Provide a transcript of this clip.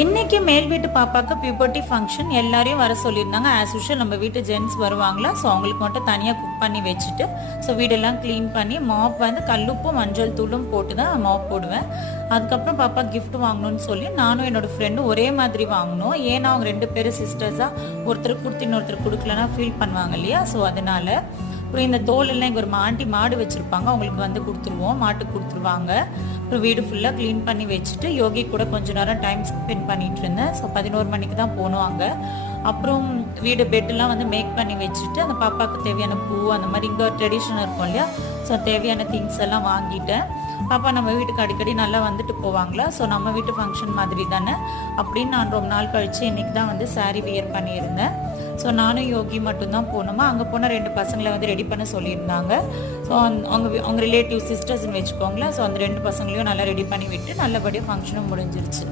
இன்னைக்கு மேல் வீட்டு பாப்பாக்கு பியூபர்ட்டி ஃபங்க்ஷன் எல்லாரையும் வர சொல்லியிருந்தாங்க. ஆஸ் யூஷுவல் நம்ம வீட்டு ஜென்ட்ஸ் வருவாங்களா, ஸோ அவங்களுக்கு மட்டும் தனியாக குக் பண்ணி வச்சுட்டு ஸோ வீடெல்லாம் க்ளீன் பண்ணி மாப் வந்து கல்லுப்பும் மஞ்சள் தூளும் போட்டு தான் மாப் போடுவேன். அதுக்கப்புறம் பாப்பா கிஃப்ட் வாங்கணும்னு சொல்லி நானும் என்னோட ஃப்ரெண்டும் ஒரே மாதிரி வாங்கினோம். ஏன்னா அவங்க 2 பேரும் சிஸ்டர்ஸாக ஒருத்தர் கொடுத்து இன்னொருத்தர் கொடுக்கலன்னா ஃபீல் பண்ணுவாங்க இல்லையா, ஸோ அதனால அப்புறம் இந்த தோல் எல்லாம் இங்கே ஒரு ஆண்டி மாடு வச்சுருப்பாங்க, அவங்களுக்கு வந்து கொடுத்துருவோம், மாட்டுக்கு கொடுத்துருவாங்க. அப்புறம் வீடு ஃபுல்லாக க்ளீன் பண்ணி வச்சுட்டு யோகி கூட கொஞ்ச நேரம் டைம் ஸ்பெண்ட் பண்ணிகிட்டு இருந்தேன். ஸோ 11 மணிக்கு தான் போனோம் அங்கே. அப்புறம் வீடு பெட்டெல்லாம் வந்து மேக் பண்ணி வச்சுட்டு அந்த பாப்பாவுக்கு தேவையான பூ அந்த மாதிரி இங்கே ட்ரெடிஷனல் இருக்கும் இல்லையா, ஸோ தேவையான திங்ஸ் எல்லாம் வாங்கிட்டேன். பாப்பா நம்ம வீட்டுக்கு அடிக்கடி நல்லா வந்துட்டு போவாங்களா, ஸோ நம்ம வீட்டு ஃபங்க்ஷன் மாதிரி தானே அப்படின்னு நான் ரொம்ப நாள் கழித்து இன்றைக்கி தான் வந்து சாரீ வியர் பண்ணியிருந்தேன். ஸோ நானும் யோகி மட்டும்தான் போனோமா. அங்கே போனால் 2 பசங்களை வந்து ரெடி பண்ண சொல்லியிருந்தாங்க. ஸோ அவங்க ரிலேட்டிவ் சிஸ்டர்ஸ்ன்னு வச்சுக்கோங்களேன். ஸோ அந்த 2 பசங்களையும் நல்லா ரெடி பண்ணி விட்டு நல்லபடியாக ஃபங்க்ஷனும் முடிஞ்சிருச்சு.